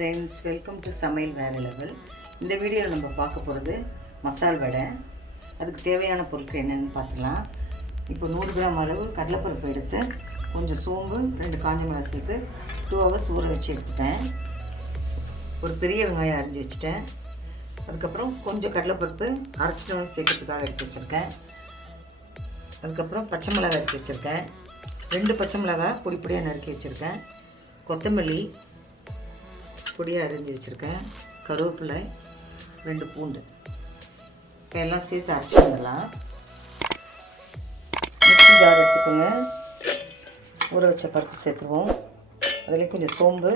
Friends, welcome to சமையல் வேற level. இந்த வீடியோவில் நம்ம பார்க்க போகிறது மசால் வடை. அதுக்கு தேவையான பொருட்கள் என்னென்னு பார்த்துக்கலாம். இப்போ 100 கிராம் அளவு கடலைப்பருப்பு எடுத்து கொஞ்சம் சோம்பு 2 காஞ்ச மிளகாய் சேர்த்து 2 ஹவர்ஸ் ஊற வச்சு எடுத்துட்டேன். ஒரு பெரிய வெங்காயம் அரிஞ்சு வச்சுட்டேன். அதுக்கப்புறம் கொஞ்சம் கடலைப்பருப்பு அரைச்சிட்டு வந்து சேர்க்கறதுக்காக எடுத்து வச்சுருக்கேன். அதுக்கப்புறம் பச்சை மிளகாய் எடுத்து வச்சுருக்கேன். 2 பச்சை மிளகாய் பொடி பொடியாக நறுக்கி வச்சுருக்கேன். கொத்தமல்லி பொடியாக அரிஞ்சு வச்சுருக்கேன். கருவேப்பிலை, 2 பூண்டு எல்லாம் சேர்த்து அரைச்சி வந்துடலாம். மிக்ஸி ஜார் எடுத்துக்கோங்க. ஊற வச்ச பருப்பு சேர்த்துருவோம். அதுலேயும் கொஞ்சம் சோம்பு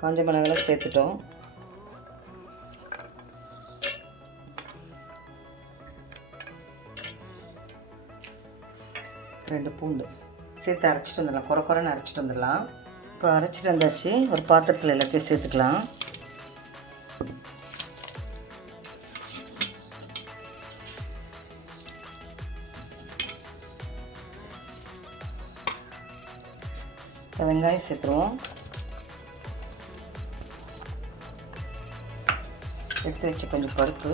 காஞ்ச மிளகாலாம் சேர்த்துட்டோம். ரெண்டு பூண்டு சேர்த்து அரைச்சிட்டு வந்துடலாம். குறைன்னு அரைச்சிட்டு வந்துடலாம். இப்போ அரைச்சிட்டு வந்தாச்சு. ஒரு பாத்திரத்தில் எல்லாத்தையும் சேர்த்துக்கலாம். இப்போ வெங்காயம் சேர்த்துருவோம். எடுத்து வச்சு கொஞ்சம் பருப்பு,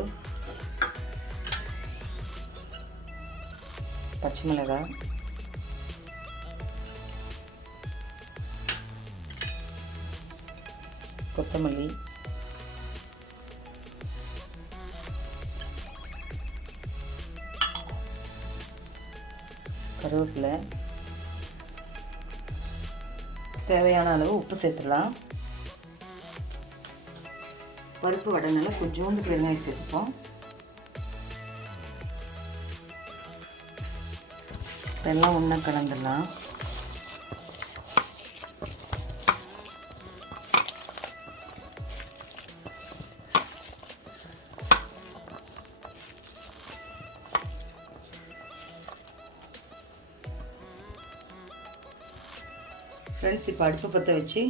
பச்சை மிளகாய், கொத்தமல்லி, கருவேப்பிலை, தேவையான அளவு உப்பு சேர்த்துடலாம். பருப்பு வடைனால கொஞ்சோண்டு வெங்காயம் சேர்த்துப்போம். எல்லாம் ஒன்றா கலந்துடலாம். ஃப்ரெண்ட்ஸ், இப்போ அடுப்பு பற்ற வச்சு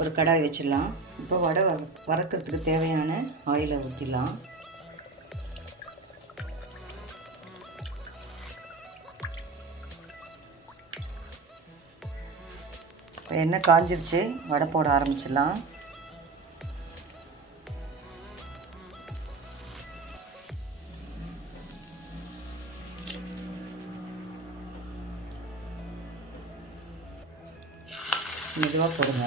ஒரு கடாய் வச்சிடலாம். இப்போ வடை வறுக்கிறதுக்கு தேவையான ஆயிலை ஊற்றிடலாம். இப்போ எண்ணெய் காஞ்சிருச்சு. வடை போட ஆரம்பிச்சிடலாம். மெதுவாக போடுங்க.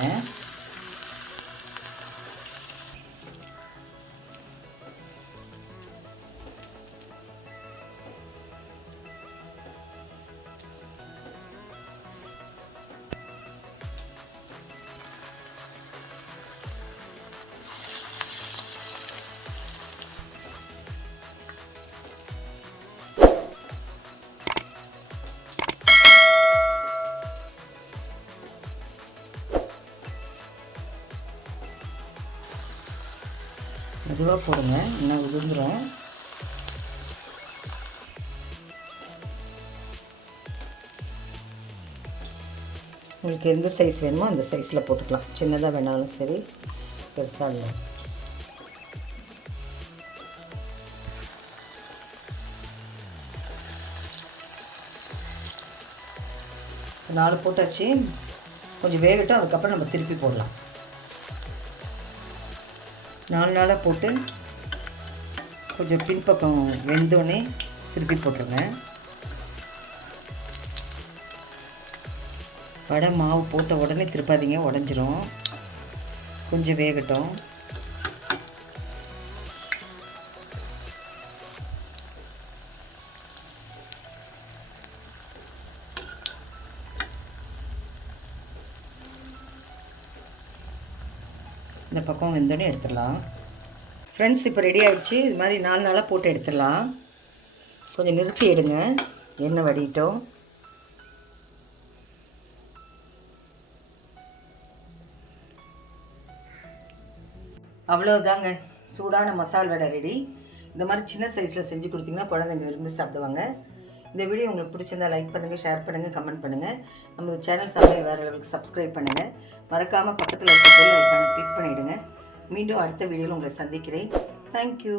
மெதுவாக போடுங்க, இன்னும் உதிர்ந்துடும். உங்களுக்கு எந்த சைஸ் வேணுமோ அந்த சைஸில் போட்டுக்கலாம். சின்னதாக வேணாலும் சரி, பெருசாக இல்லை. நாலு போட்டாச்சு. கொஞ்சம் வேகட்டும். அதுக்கப்புறம் நம்ம திருப்பி போடலாம். 4 நாளாக போட்டு கொஞ்சம் பின்பக்கம் வெந்தோடனே திருப்பி போட்டுருங்க. வடை மாவு போட்ட உடனே திருப்பாதீங்க, உடஞ்சிரும். கொஞ்சம் வேகட்டும். இந்த பக்கம் வெந்தோடனே எடுத்துடலாம். ஃப்ரெண்ட்ஸ், இப்போ ரெடி ஆகிடுச்சு. இது மாதிரி 4 நாளாக போட்டு எடுத்துடலாம். கொஞ்சம் நிறுத்தி எடுங்க, எண்ணெய் வடிட்டோம். அவ்வளோதாங்க, சூடான மசால் வடை ரெடி. இந்த மாதிரி சின்ன சைஸில் செஞ்சு கொடுத்தீங்கன்னா குழந்தைங்க விரும்பி சாப்பிடுவாங்க. இந்த வீடியோ உங்களுக்கு பிடிச்சிருந்தா லைக் பண்ணுங்கள், ஷேர் பண்ணுங்கள், கமெண்ட் பண்ணுங்கள். நம்ம சேனல் சமையல் வேற லெவலுக்கு சப்ஸ்கிரைப் பண்ணுங்கள். மறக்காமல் பக்கத்தில் இருக்க பெல் ஐகானை கிளிக் பண்ணிவிடுங்க. மீண்டும் அடுத்த வீடியோவில் உங்களை சந்திக்கிறேன். தேங்க்யூ.